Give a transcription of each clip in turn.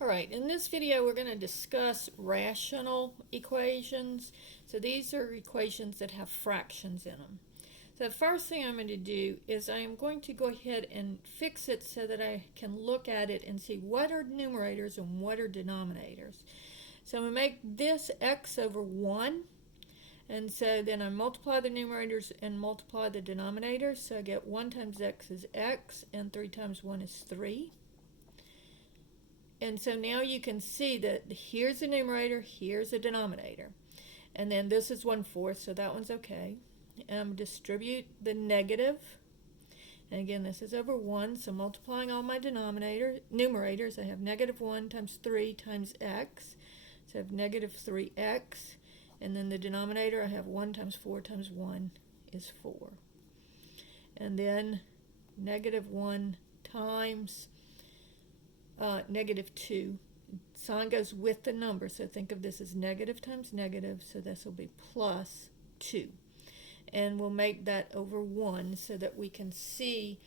Alright, in this video we're going to discuss rational equations. So these are equations that have fractions in them. So the first thing I'm going to do is I am going to go ahead and fix it so that I can look at it and see what are numerators and what are denominators. So I'm going to make this x over 1, and so then I multiply the numerators and multiply the denominators. So I get 1 times x is x and 3 times 1 is 3. And so now you can see that here's the numerator, here's the denominator. And then this is 1/4, so that one's okay. And distribute the negative. And again, this is over 1, so multiplying all my numerators, I have negative 1 times 3 times x. So I have negative 3x. And then the denominator, I have 1 times 4 times 1 is 4. And then negative 1 times negative 2. Sign goes with the number, so think of this as negative times negative, so this will be plus 2. And we'll make that over 1 so that we can see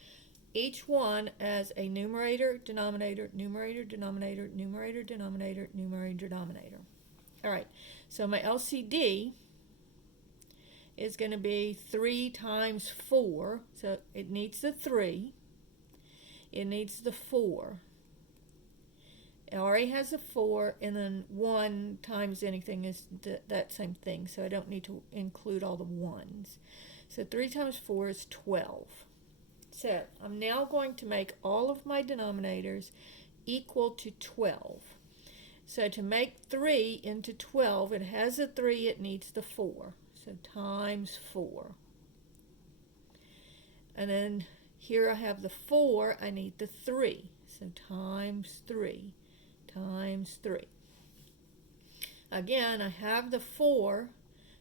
each one as a numerator, denominator, numerator, denominator, numerator, denominator, numerator, denominator. Alright, so my LCD is going to be 3 times 4, so it needs the 3, it needs the 4. It already has a 4, and then 1 times anything is that same thing, so I don't need to include all the 1s. So 3 times 4 is 12. So I'm now going to make all of my denominators equal to 12. So to make 3 into 12, it has a 3, it needs the 4. So times 4. And then here I have the 4, I need the 3. So times 3. Times 3. Again, I have the 4,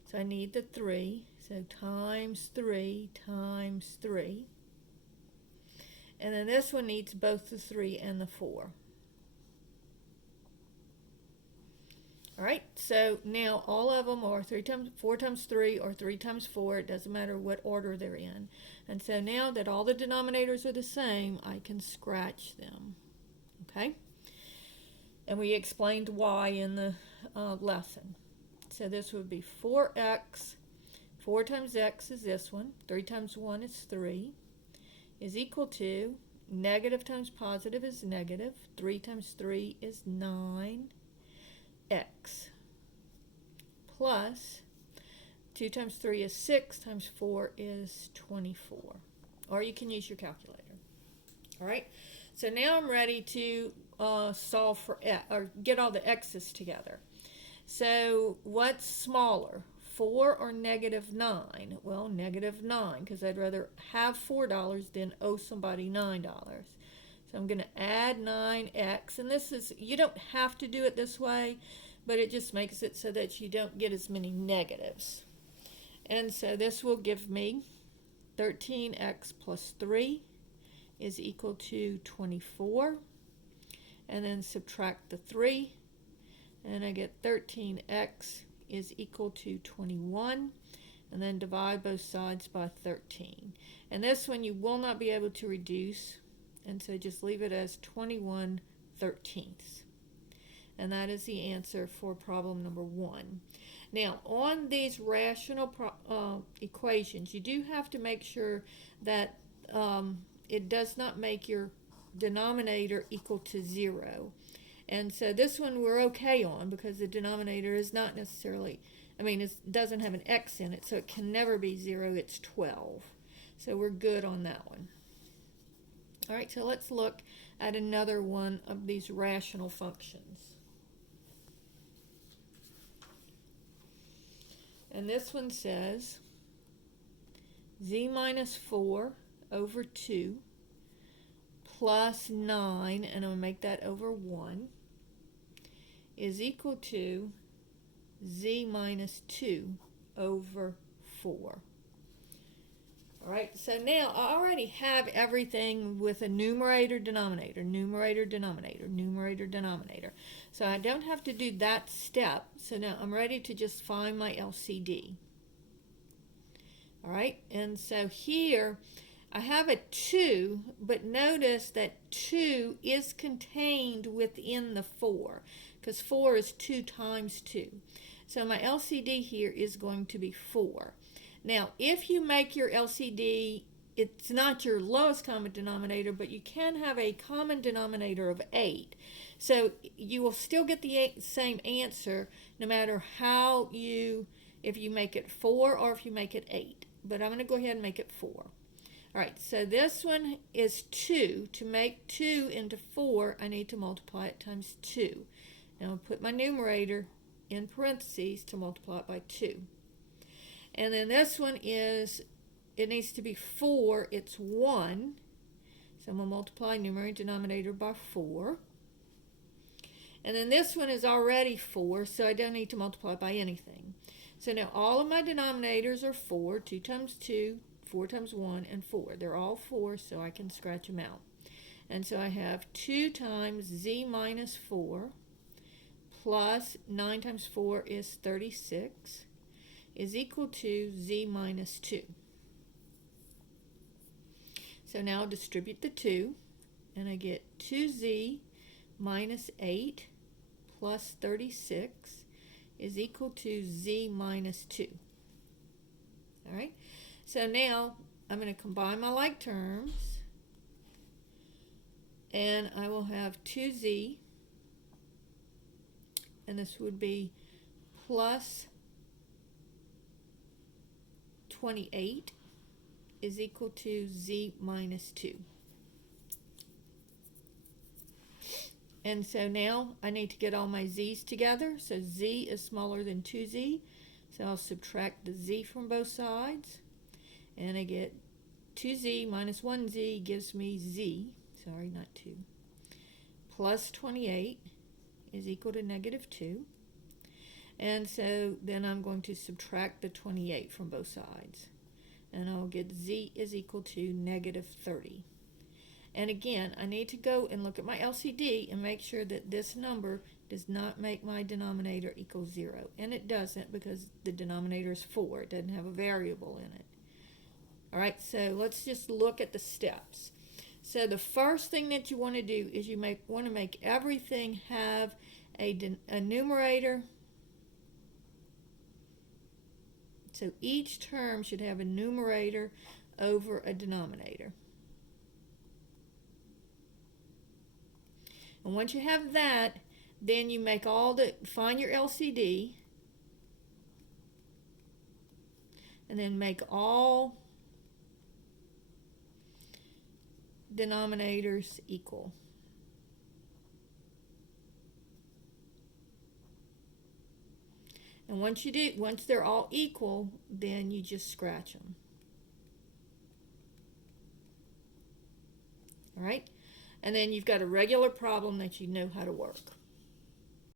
so I need the 3, so times 3 times 3. And then this one needs both the 3 and the 4. Alright, so now all of them are 4 times 3 or 3 times 4, it doesn't matter what order they're in. And so now that all the denominators are the same, I can scratch them. Okay? And we explained why in the lesson. So this would be 4x, 4 times x is this one, 3 times 1 is 3, is equal to negative times positive is negative, 3 times 3 is 9x, plus 2 times 3 is 6, times 4 is 24. Or you can use your calculator. All right, so now I'm ready to solve for x, or get all the x's together. So what's smaller, 4 or negative 9? Well, negative 9, because I'd rather have $4 than owe somebody $9. So I'm going to add 9x, and this is, you don't have to do it this way, but it just makes it so that you don't get as many negatives. And so this will give me 13x plus 3 is equal to 24, and then subtract the 3, and I get 13x is equal to 21, and then divide both sides by 13. And this one you will not be able to reduce, and so just leave it as 21/13. And that is the answer for problem number 1. Now, on these rational equations, you do have to make sure that it does not make your denominator equal to 0. And so this one we're okay on because the denominator is not necessarily, it doesn't have an x in it, so it can never be 0, it's 12. So we're good on that one. All right, so let's look at another one of these rational functions. And this one says z minus 4 over 2 plus 9, and I'll make that over 1, is equal to z minus 2 over 4. Alright, so now I already have everything with a numerator, denominator, numerator, denominator, numerator, denominator. So I don't have to do that step. So now I'm ready to just find my LCD. Alright, and so here I have a 2, but notice that 2 is contained within the 4, because 4 is 2 times 2. So my LCD here is going to be 4. Now, if you make your LCD, it's not your lowest common denominator, but you can have a common denominator of 8. So you will still get the same answer no matter if you make it 4 or if you make it 8. But I'm going to go ahead and make it 4. All right, so this one is 2. To make 2 into 4, I need to multiply it times 2. Now I'll put my numerator in parentheses to multiply it by 2. And then this one it needs to be 4. It's 1. So I'm going to multiply numerator and denominator by 4. And then this one is already 4, so I don't need to multiply by anything. So now all of my denominators are 4. 2 times 2, 4 times 1, and 4. They're all 4, so I can scratch them out. And so I have 2 times z minus 4 plus 9 times 4 is 36 is equal to z minus 2. So now I'll distribute the 2, and I get 2z minus 8 plus 36 is equal to z minus 2. All right? So now I'm going to combine my like terms, and I will have 2z, and this would be plus 28 is equal to z minus 2. And so now I need to get all my z's together. So z is smaller than 2z, so I'll subtract the z from both sides. And I get 2z minus 1z gives me z, sorry, not 2, plus 28 is equal to negative 2. And so then I'm going to subtract the 28 from both sides. And I'll get z is equal to negative 30. And again, I need to go and look at my LCD and make sure that this number does not make my denominator equal 0. And it doesn't, because the denominator is 4. It doesn't have a variable in it. All right, so let's just look at the steps. So the first thing that you want to do is you want to make everything have a numerator. So each term should have a numerator over a denominator. And once you have that, then you make find your LCD, and then make all denominators equal. And once they're all equal, then you just scratch them. All right? And then you've got a regular problem that you know how to work.